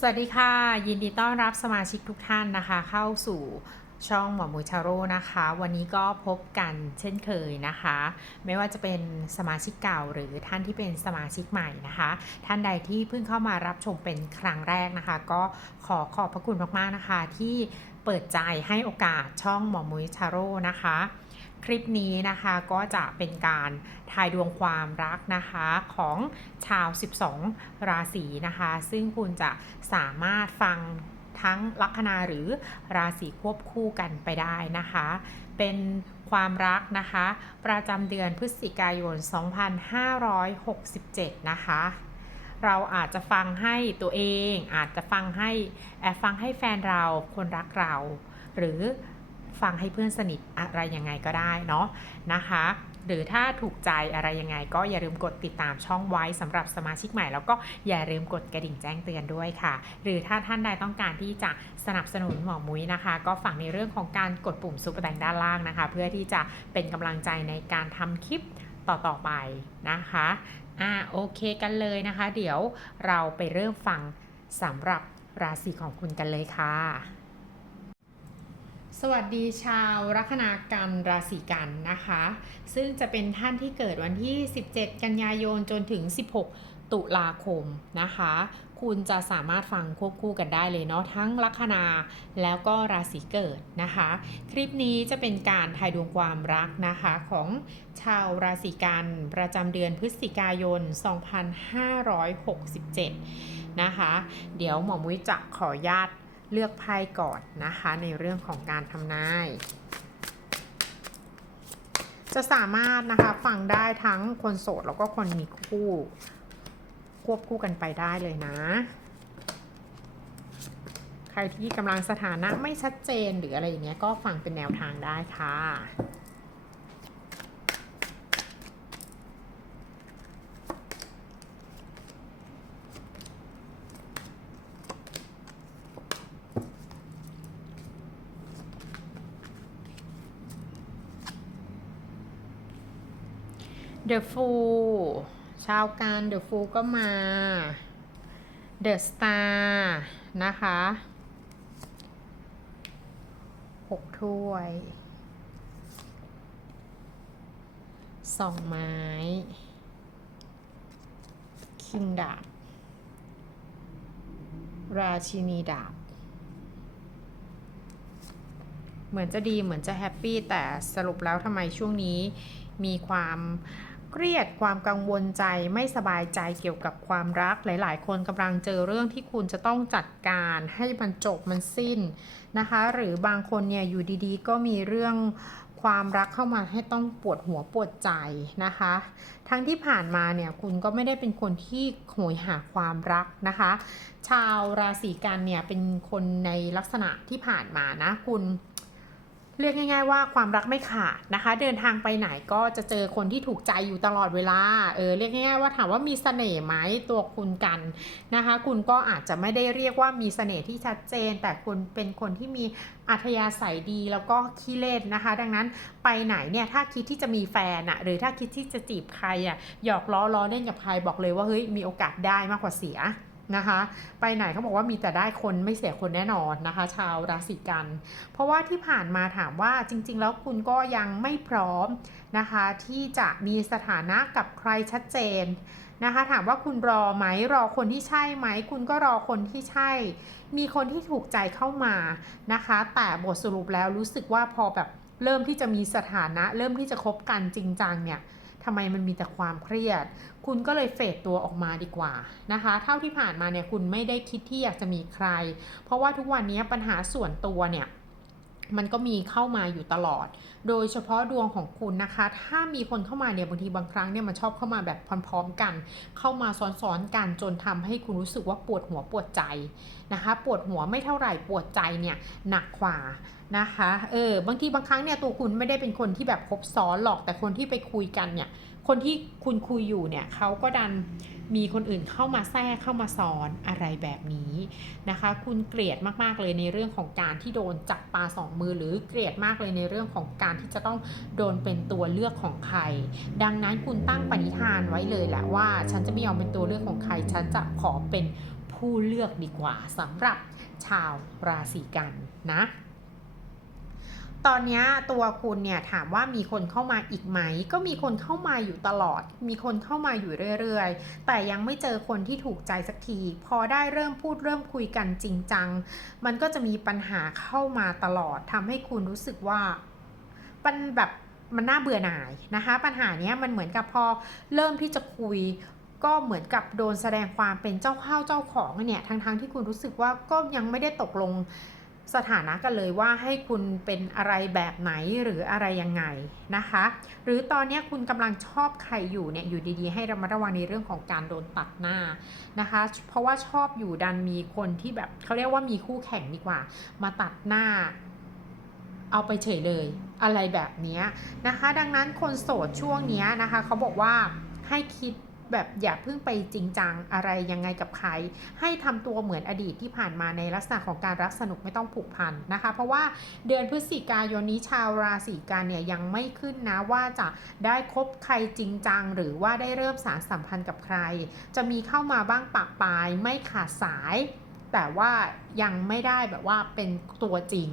สวัสดีค่ะ ยินดีต้อนรับสมาชิกทุกท่านนะคะ เข้าสู่ ช่องหมอมูชาโร่นะคะ วันนี้ก็พบกันเช่นเคยนะคะ ไม่ว่าจะเป็นสมาชิกเก่าหรือท่านที่เป็นสมาชิกใหม่นะคะ ท่านใดที่เพิ่งเข้ามารับชมเป็นครั้งแรกนะคะ ก็ขอขอบพระคุณมากๆนะคะ ที่เปิดใจให้โอกาสช่องหมอมูชาโร่นะคะ คลิปนี้นะคะก็จะเป็นการทายดวงความรักนะคะของชาว 12 ราศีนะคะ ซึ่งคุณจะสามารถฟัง ทั้งลัคนาหรือราศีควบคู่กันไปได้นะคะ เป็นความรักนะคะ ประจำเดือนพฤศจิกายน 2567 นะคะเราอาจจะฟังให้ตัวเองอาจจะฟังให้แอบฟังให้แฟนเราคนรักเรา หรือฟังให้เพื่อนสนิทอะไรยังไงก็ได้เนาะนะคะ หรือถ้าถูกใจอะไรยังไง ก็อย่าลืมกดติดตามช่องไว้สำหรับสมาชิกใหม่ แล้วก็อย่าลืมกดกระดิ่งแจ้งเตือนด้วยค่ะ หรือถ้าท่านใดต้องการที่จะสนับสนุนหมอมุ้ยนะคะ ก็ฝากในเรื่องของการกดปุ่มซุปเปอร์แตงด้านล่างนะคะ เพื่อที่จะเป็นกำลังใจในการทำคลิปต่อๆไปนะคะอ่าโอเคกันเลยนะคะ เดี๋ยวเราไปเริ่มฟังสำหรับราศีของคุณกันเลยค่ะ สวัสดีชาวลัคนากันราศีกันนะคะ ซึ่งจะเป็นท่านที่เกิดวันที่ 17 กันยายนจนถึง 16 ตุลาคมนะคะ คุณจะสามารถฟังควบคู่กันได้เลยเนาะทั้งลัคนาแล้วก็ราศีเกิดนะคะ คลิปนี้จะเป็นการทายดวงความรักนะคะของชาวราศีกันประจำเดือนพฤศจิกายน 2567 นะคะ เดี๋ยวหมอมุ้ยจะขออนุญาต เลือกไพ่ก่อนนะคะ ในเรื่องของการทำนาย จะสามารถนะคะฟังได้ทั้งคนโสดแล้วก็คนมีคู่ ควบคู่กันไปได้เลยนะ ใครที่กำลังสถานะไม่ชัดเจนหรืออะไรอย่างเงี้ยก็ฟังเป็นแนวทางได้ค่ะ The Fool ชาวการ The Fool ก็มา The Star นะคะหกถ้วยสองไม้ คิงดาบ ราชินีดาบ เหมือนจะดีเหมือนจะแฮปปี้แต่สรุปแล้วทำไมช่วงนี้มีความ เครียด ความกังวลใจไม่สบายใจเกี่ยวกับความรัก หลาย ๆ คนกำลังเจอเรื่องที่คุณจะต้องจัดการให้มันจบมันสิ้นนะคะ หรือบางคนเนี่ยอยู่ดีๆ ก็มีเรื่องความรักเข้ามาให้ต้องปวดหัวปวดใจนะคะ ทั้งที่ผ่านมาเนี่ยคุณก็ไม่ได้เป็นคนที่โหยหาความรักนะคะ ชาวราศีกันเนี่ยเป็นคนในลักษณะที่ผ่านมานะคุณ เรียกง่าย ๆ ว่าความรักไม่ขาดนะคะ เดินทางไปไหนก็จะเจอคนที่ถูกใจอยู่ตลอดเวลาเออเรียกง่าย ๆ ว่าถามว่ามีเสน่ห์ไหมตัวคุณกันนะคะ คุณก็อาจจะไม่ได้เรียกว่ามีเสน่ห์ที่ชัดเจน แต่คุณเป็นคนที่มีอัธยาศัยดีแล้วก็ขี้เล่นนะคะ ดังนั้นไปไหนเนี่ยถ้าคิดที่จะมีแฟนอะหรือถ้าคิดที่จะจีบใครอะหยอกล้อล้อเล่นกับใครบอกเลยว่าเฮ้ยมีโอกาสได้มากกว่าเสีย นะคะ ไปไหนเขาบอกว่ามีแต่ได้คนไม่เสียคนแน่นอนนะคะ ชาวราศีกัน เพราะว่าที่ผ่านมาถามว่าจริง ๆ แล้วคุณก็ยังไม่พร้อมนะคะ ที่จะมีสถานะกับใครชัดเจนนะคะ ถามว่าคุณรอไหมรอคนที่ใช่ไหม คุณก็รอคนที่ใช่ มีคนที่ถูกใจเข้ามานะคะ แต่บทสรุปแล้วรู้สึกว่าพอแบบเริ่มที่จะมีสถานะ เริ่มที่จะคบกันจริงจังเนี่ย ทำไมมันมีแต่ความเครียด คุณก็เลยเฟดตัวออกมาดีกว่านะคะ เท่าที่ผ่านมาเนี่ยคุณไม่ได้คิดที่อยากจะมีใคร เพราะว่าทุกวันนี้ปัญหาส่วนตัวเนี่ย มันก็มีเข้ามาอยู่ตลอด โดยเฉพาะดวงของคุณนะคะ ถ้ามีคนเข้ามาเนี่ยบางทีบางครั้งเนี่ยมันชอบเข้ามาแบบพร้อมๆกัน เข้ามาซ้อนๆกันจนทำให้คุณรู้สึกว่าปวดหัวปวดใจนะคะ ปวดหัวไม่เท่าไหร่ปวดใจเนี่ยหนักกว่านะคะ เออบางทีบางครั้งเนี่ยตัวคุณไม่ได้เป็นคนที่แบบคบซ้อนหรอกแต่คนที่ไปคุยกันเนี่ย คนที่คุณคุยอยู่เนี่ยเขาก็ดันมีคนอื่นเข้ามาแทรกเข้ามาสอนอะไรแบบนี้นะคะ คุณเกลียดมากๆเลยในเรื่องของการที่โดนจับปลาสองมือ หรือเกลียดมากเลยในเรื่องของการที่จะต้องโดนเป็นตัวเลือกของใคร ดังนั้นคุณตั้งปณิธานไว้เลยแหละว่า ฉันจะไม่ยอมเป็นตัวเลือกของใคร ฉันจะขอเป็นผู้เลือกดีกว่าสำหรับชาวราศีกันนะ ตอนนี้ตัวคุณเนี่ยถามว่ามีคนเข้ามาอีกไหม ก็มีคนเข้ามาอยู่ตลอด มีคนเข้ามาอยู่เรื่อยๆ แต่ยังไม่เจอคนที่ถูกใจสักที พอได้เริ่มพูดเริ่มคุยกันจริงจัง มันก็จะมีปัญหาเข้ามาตลอดทำให้คุณรู้สึกว่ามันแบบมันน่าเบื่อหน่ายนะคะ ปัญหาเนี้ยมันเหมือนกับพอเริ่มที่จะคุยก็เหมือนกับโดนแสดงความเป็นเจ้าข้าวเจ้าของเนี่ยทั้งๆที่คุณรู้สึกว่าก็ยังไม่ได้ตกลง สถานะกันเลยว่าให้คุณเป็นอะไรแบบไหนหรืออะไรยังไงนะคะ หรือตอนนี้คุณกำลังชอบใครอยู่เนี่ยอยู่ดีๆ ให้ระมัดระวังในเรื่องของการโดนตัดหน้านะคะ เพราะว่าชอบอยู่ดันมีคนที่แบบเขาเรียกว่ามีคู่แข่งดีกว่า มาตัดหน้า เอาไปเฉยเลยอะไรแบบนี้นะคะ ดังนั้นคนโสดช่วงนี้นะคะเขาบอกว่าให้คิด แบบอย่าเพิ่งไปจริงจังอะไรยังไงกับใคร ให้ทำตัวเหมือนอดีตที่ผ่านมาในลักษณะของการรักสนุกไม่ต้องผูกพันนะคะ เพราะว่าเดือนพฤศจิกายนนี้ชาวราศีกันเนี่ยยังไม่ขึ้นนะว่าจะได้คบใครจริงจัง หรือว่าได้เริ่มสารสัมพันธ์กับใคร จะมีเข้ามาบ้างปากปลายไม่ขาดสาย แต่ว่ายังไม่ได้แบบว่าเป็นตัวจริง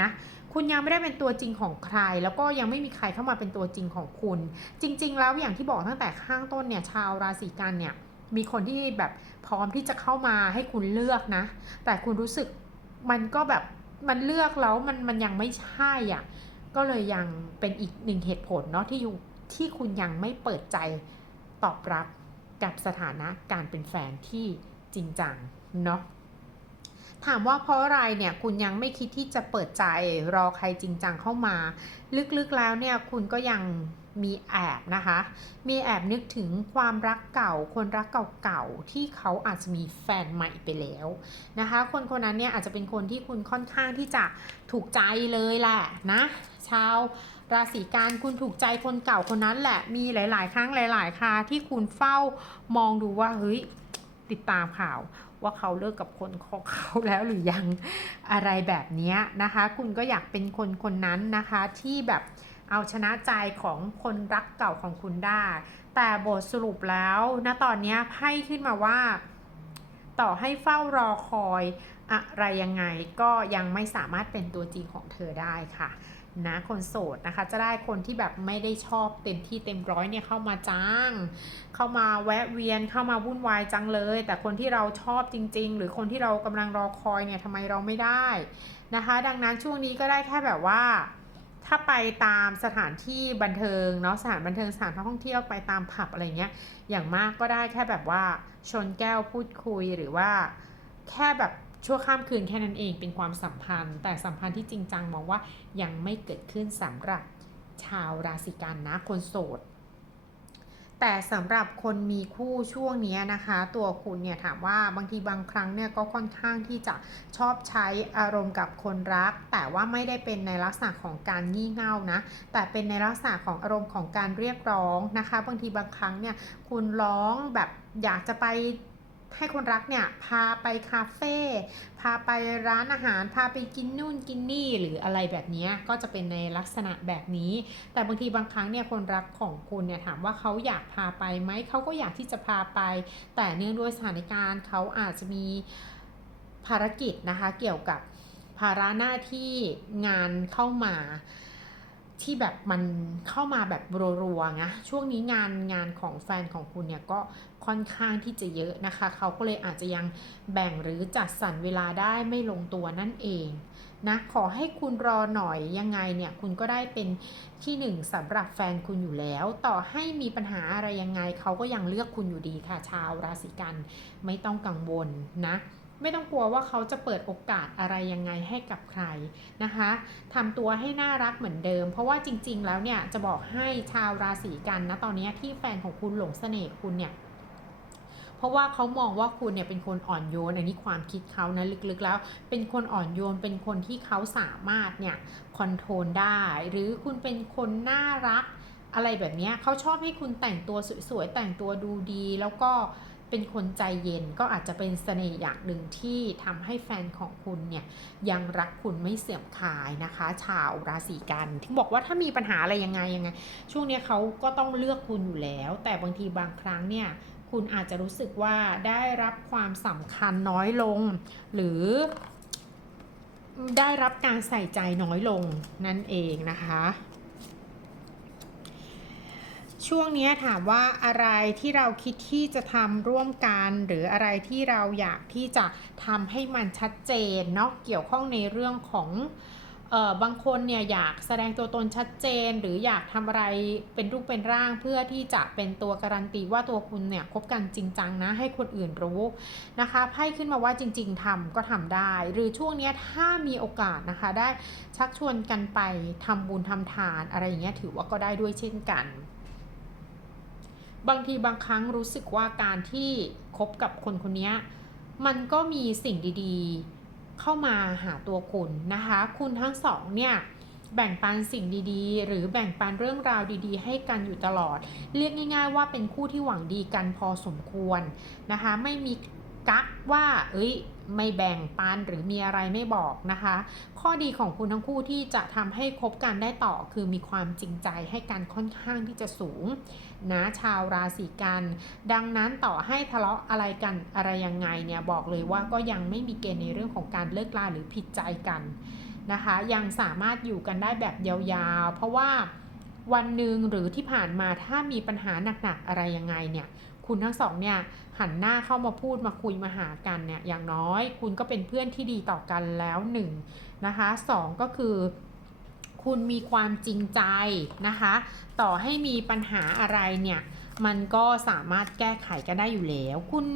นะ คุณยังไม่ได้เป็นตัวจริงของใคร แล้วก็ยังไม่มีใครเข้ามาเป็นตัวจริงของคุณ จริง ๆ แล้วอย่างที่บอกตั้งแต่ข้างต้นเนี่ยชาวราศีกันเนี่ยมีคนที่แบบพร้อมที่จะเข้ามาให้คุณเลือกนะ แต่คุณรู้สึกมันก็แบบมันเลือกแล้วมันมันยังไม่ใช่อะก็เลยยังเป็นอีกหนึ่งเหตุผลเนาะที่อยู่ที่คุณยังไม่เปิดใจตอบรับกับสถานะการเป็นแฟนที่จริงจังเนาะ ถามว่าเพราะอะไรเนี่ยคุณยังไม่คิดที่จะเปิดใจรอใครจริงจังเข้ามา ลึกๆแล้วเนี่ยคุณก็ยังมีแอบนะคะ มีแอบนึกถึงความรักเก่า คนรักเก่าๆ ที่เขาอาจจะมีแฟนใหม่ไปแล้วนะคะ คนคนนั้นเนี่ยอาจจะเป็นคนที่คุณค่อนข้างที่จะถูกใจเลยแหละนะ ชาวราศีกันคุณถูกใจคนเก่าคนนั้นแหละ มีหลาย ๆ ครั้งหลาย ๆ คราที่คุณเฝ้ามองดูว่าเฮ้ยติดตามข่าว ว่าเขาเลิกกับคนของเขาแล้วหรือยังอะไรแบบนี้นะคะ คุณก็อยากเป็นคนคนนั้นนะคะที่แบบเอาชนะใจของคนรักเก่าของคุณได้ แต่บทสรุปแล้วณตอนนี้ยไพ่ขึ้นมาว่า ต่อให้เฝ้ารอคอยอะไรยังไงก็ยังไม่สามารถเป็นตัวจริงของเธอได้ค่ะ นะคนโสดนะคะ จะได้คนที่แบบไม่ได้ชอบเต็มที่เต็มร้อยเนี่ยเข้ามาจ้าง เข้ามาแวะเวียนเข้ามาวุ่นวายจังเลย แต่คนที่เราชอบจริง ๆ หรือคนที่เรากำลังรอคอยเนี่ยทำไมเราไม่ได้นะคะ ดังนั้นช่วงนี้ก็ได้แค่แบบว่าถ้าไปตามสถานที่บันเทิงเนาะสถานบันเทิงสถานท่องเที่ยวไปตามผับอะไรเงี้ยอย่างมากก็ได้แค่แบบว่าชนแก้วพูดคุยหรือว่า แค่แบบ ชั่วข้ามคืนแค่นั้นเองเป็นความสัมพันธ์ แต่สัมพันธ์ที่จริงจังมองว่ายังไม่เกิดขึ้นสำหรับชาวราศีกันนะคนโสด แต่สำหรับคนมีคู่ช่วงนี้นะคะ ตัวคุณเนี่ยถามว่าบางทีบางครั้งเนี่ยก็ค่อนข้างที่จะชอบใช้อารมณ์กับคนรัก แต่ว่าไม่ได้เป็นในลักษณะของการงี่เง่านะ แต่เป็นในลักษณะของอารมณ์ของการเรียกร้องนะคะ บางทีบางครั้งเนี่ยคุณร้องแบบอยากจะไป ให้คนรักเนี่ยพาไปคาเฟ่พาไปร้านอาหาร พาไปกินนู่นกินนี่หรืออะไรแบบนี้ก็จะเป็นในลักษณะแบบนี้ แต่บางทีบางครั้งเนี่ยคนรักของคุณเนี่ยถามว่าเขาอยากพาไปไหมเขาก็อยากที่จะพาไป แต่เนื่องด้วยสถานการณ์เขาอาจจะมีภารกิจนะคะเกี่ยวกับภาระหน้าที่งานเข้ามา ที่แบบมันเข้ามาแบบรัวๆนะช่วงนี้งานงานของแฟนของคุณเนี่ยก็ค่อนข้างที่จะเยอะนะคะ เขาก็เลยอาจจะยังแบ่งหรือจัดสรรเวลาได้ไม่ลงตัวนั่นเองนะขอให้คุณรอหน่อยยังไงเนี่ยคุณก็ได้เป็นที่หนึ่งสำหรับแฟนคุณอยู่แล้ว ต่อให้มีปัญหาอะไรยังไงเขาก็ยังเลือกคุณอยู่ดีค่ะชาวราศีกันไม่ต้องกังวลนะ ไม่ต้องกลัวว่าเขาจะเปิดโอกาสอะไรยังไงให้กับใครนะคะทำตัวให้น่ารักเหมือนเดิม เพราะว่าจริง ๆ แล้วเนี่ยจะบอกให้ชาวราศีกันนะตอนนี้ที่แฟนของคุณหลงเสน่ห์คุณเนี่ยเพราะว่าเขามองว่าคุณเนี่ยเป็นคนอ่อนโยนอันนี้ความคิดเขานะลึกๆแล้ว เป็นคนอ่อนโยนเป็นคนที่เขาสามารถเนี่ยคอนโทรลได้ หรือคุณเป็นคนน่ารักอะไรแบบนี้เขาชอบให้คุณแต่งตัวสวยๆแต่งตัวดูดีแล้วก็เเป็นคนใจเย็นก็อาจจะเป็นเสน่ห์อย่างหนึ่งที่ทำให้แฟนของคุณเนี่ยยังรักคุณไม่เสื่อมคลายนะคะ ชาวราศีกันที่บอกว่าถ้ามีปัญหาอะไรยังไงยังไง ช่วงนี้เขาก็ต้องเลือกคุณอยู่แล้ว แต่บางทีบางครั้งเนี่ยคุณอาจจะรู้สึกว่าได้รับความสำคัญน้อยลง หรือได้รับการใส่ใจน้อยลงนั่นเองนะคะ ช่วงนี้ถามว่าอะไรที่เราคิดที่จะทำร่วมกัน หรืออะไรที่เราอยากที่จะทำให้มันชัดเจนเนาะเกี่ยวข้องในเรื่องของเออบางคนเนี่ยอยากแสดงตัวตนชัดเจน หรืออยากทำอะไรเป็นรูปเป็นร่างเพื่อที่จะเป็นตัวการันตีว่าตัวคุณเนี่ยคบกันจริงจังนะให้คนอื่นรู้นะคะไพ่ขึ้นมาว่าจริง ๆทำก็ทำได้ หรือช่วงนี้ถ้ามีโอกาสนะคะได้ชักชวนกันไปทำบุญทำทานอะไรอย่างเงี้ยถือว่าก็ได้ด้วยเช่นกัน บางทีบางครั้งรู้สึกว่าการที่คบกับคนคนนี้มันก็มีสิ่งดีๆ เข้ามาหาตัวคุณนะคะ คุณทั้งสองเนี่ยแบ่งปันสิ่งดีๆ หรือแบ่งปันเรื่องราวดีๆ ให้กันอยู่ตลอด เรียกง่าย ๆ ว่าเป็นคู่ที่หวังดีกันพอสมควรนะคะ ไม่มี กักว่า เอ้ยไม่แบ่งปันหรือมีอะไรไม่บอกนะคะ ข้อดีของคุณทั้งคู่ที่จะทำให้คบกันได้ต่อคือมีความจริงใจให้กันค่อนข้างที่จะสูงนะชาวราศีกัน ดังนั้นต่อให้ทะเลาะอะไรกันอะไรยังไงเนี่ยบอกเลยว่าก็ยังไม่มีเกณฑ์ในเรื่องของการเลิกลาหรือผิดใจกันนะคะ ยังสามารถอยู่กันได้แบบยาวๆ เพราะว่าวันหนึ่งหรือที่ผ่านมาถ้ามีปัญหาหนักๆอะไรยังไงเนี่ย คุณทั้งสองเนี่ยหันหน้าเข้ามาพูดมาคุยมาหากันเนี่ยอย่างน้อย คุณก็เป็นเพื่อนที่ดีต่อกันแล้วหนึ่งนะคะสองก็คือคุณมีความจริงใจนะคะ ต่อให้มีปัญหาอะไรเนี่ยมันก็สามารถแก้ไขกันได้อยู่แล้ว คุณ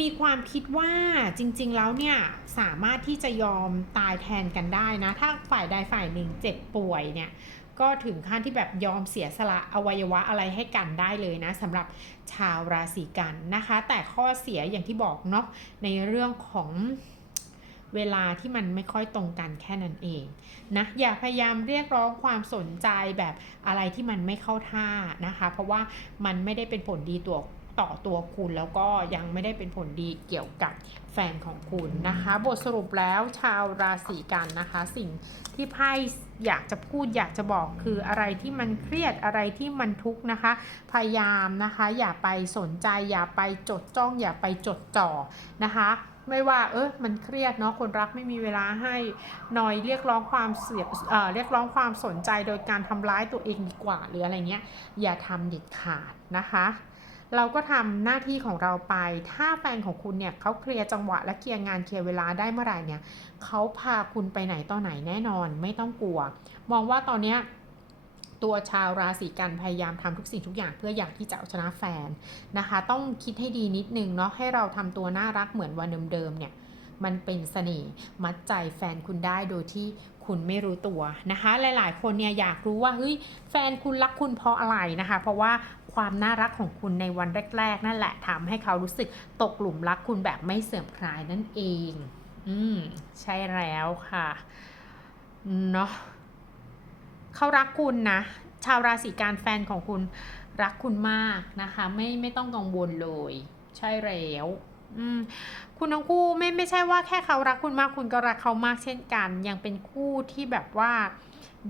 มีความคิดว่าจริง ๆ แล้วเนี่ยสามารถที่จะยอมตายแทนกันได้นะ ถ้าฝ่ายใดฝ่ายหนึ่งเจ็บป่วยเนี่ย ก็ถึงขั้นที่แบบยอมเสียสละอวัยวะอะไรให้กันได้เลยนะสำหรับชาวราศีกันนะคะ แต่ข้อเสียอย่างที่บอกเนาะในเรื่องของเวลาที่มันไม่ค่อยตรงกันแค่นั้นเองนะอย่าพยายามเรียกร้องความสนใจแบบอะไรที่มันไม่เข้าท่านะคะ เพราะว่ามันไม่ได้เป็นผลดีตัวต่อตัวคุณแล้วก็ยังไม่ได้เป็นผลดีเกี่ยวกับแฟนของคุณนะคะ บทสรุปแล้วชาวราศีกันนะคะ สิ่งที่ไพ่ อยากจะพูดอยากจะบอกคืออะไรที่มันเครียดอะไรที่มันทุกข์นะคะ พยายามนะคะ อย่าไปสนใจ อย่าไปจดจ้อง อย่าไปจดจ่อนะคะไม่ว่าเออมันเครียดเนาะคนรักไม่มีเวลาให้หน่อยเรียกร้องความเสียเอ่อเรียกร้องความสนใจโดยการทำร้ายตัวเองดีกว่า หรืออะไรเงี้ยอย่าทำเด็ดขาดนะคะ เราก็ทำหน้าที่ของเราไป ถ้าแฟนของคุณเนี่ยเขาเคลียร์จังหวะและเคลียร์งานเคลียร์เวลาได้เมื่อไหร่เนี่ยเขาพาคุณไปไหนต่อไหนแน่นอนไม่ต้องกลัว มองว่าตอนเนี้ยตัวชาวราศีกันพยายามทำทุกสิ่งทุกอย่างเพื่ออยากที่จะเอาชนะแฟนนะคะ ต้องคิดให้ดีนิดนึงเนาะให้เราทำตัวน่ารักเหมือนวันเดิมๆเนี่ยมันเป็นเสน่ห์มัดใจแฟนคุณได้โดยที่ คุณไม่รู้ตัวนะคะ หลายๆ คนเนี่ยอยากรู้ว่าเฮ้ยแฟนคุณรักคุณเพราะอะไรนะคะ เพราะว่าความน่ารักของคุณในวันแรก ๆ นั่นแหละทำให้เขารู้สึกตกหลุมรักคุณแบบไม่เสื่อมคลายนั่นเอง อืมใช่แล้วค่ะเนาะเขารักคุณนะชาวราศีการแฟนของคุณรักคุณมากนะคะ ไม่ไม่ต้องกังวลเลย ใช่แล้วอืม คุณทั้งคู่ไม่ไม่ใช่ว่าแค่เขารักคุณมากคุณก็รักเขามากเช่นกัน ยังเป็นคู่ที่แบบว่า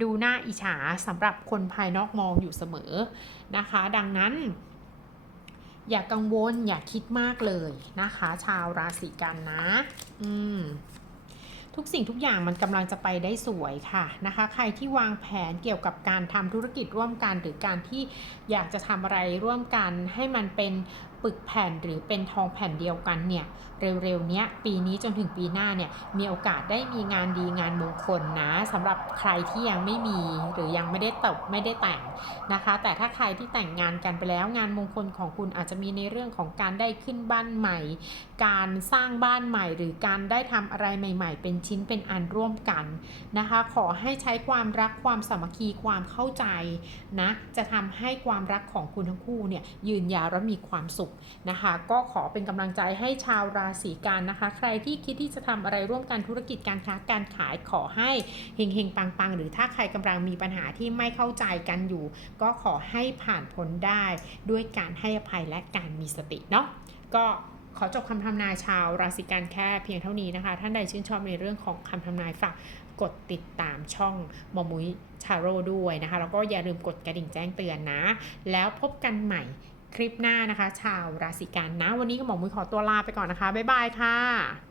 ดูน่าอิจฉาสำหรับคนภายนอกมองอยู่เสมอนะคะ ดังนั้น อย่ากังวลอย่าคิดมากเลยนะคะ ชาวราศีกันนะ อืมทุกสิ่งทุกอย่างมันกำลังจะไปได้สวยค่ะนะคะ ใครที่วางแผนเกี่ยวกับการทำธุรกิจร่วมกัน หรือการที่อยากจะทำอะไรร่วมกันให้มันเป็น ปึกแผ่นหรือเป็นทองแผ่นเดียวกันเนี่ยเร็วๆเนี้ยปีนี้จนถึงปีหน้าเนี่ยมีโอกาสได้มีงานดีงานมงคลนะสำหรับใครที่ยังไม่มีหรือยังไม่ได้ตบไม่ได้แต่งนะคะ แต่ถ้าใครที่แต่งงานกันไปแล้วงานมงคลของคุณอาจจะมีในเรื่องของการได้ขึ้นบ้านใหม่ การสร้างบ้านใหม่ หรือการได้ทำอะไรใหม่ ๆ เป็นชิ้นเป็นอันร่วมกันนะคะ ขอให้ใช้ความรักความสามัคคีความเข้าใจนะจะทำให้ความรักของคุณทั้งคู่เนี่ยยืนยาวและมีความสุขขนะคะ ก็ขอเป็นกำลังใจให้ชาวราศีกันนะคะ ใครที่คิดที่จะทำอะไรร่วมกันธุรกิจการค้าการขายขอให้เฮงเฮงปังปังๆหรือถ้าใครกำลังมีปัญหาที่ไม่เข้าใจกันอยู่ ก็ขอให้ผ่านพ้นได้ด้วยการให้อภัยและการมีสติเนาะก็ขอจบคำทำนายชาวราศีกันแค่เพียงเท่านี้นะคะ ท่านใดชื่นชอบในเรื่องของคำทำนายฝากกดติดตามช่องมอมุยชาโร่ด้วยนะคะ แล้วก็อย่าลืมกดกระดิ่งแจ้งเตือนนะ แล้วพบกันใหม่ คลิปหน้านะคะ ชาวราศีกันนะ วันนี้ก็หมอมุยขอตัวลาไปก่อนนะคะ บ๊ายบายค่ะ